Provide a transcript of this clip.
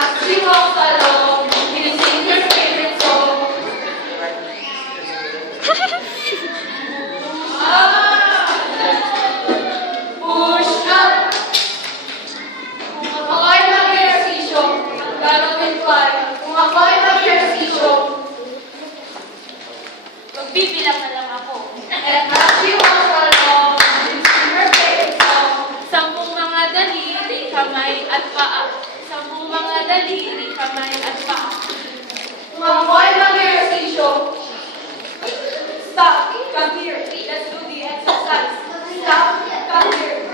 As we walk along, we sing your favorite song. Push up. Kung ako'y mag-ehersisyo, gagawin ko ay, kung ako'y mag-ehersisyo, magbibilang na lang ako. And as we walk along, we sing your favorite song. Sampung mga daliri, kamay at paa. Sampung mga daliri, kamay at paa. Kung ako'y mag-ehersisyo, stop, come here, let's do the exercise. Stop, come here,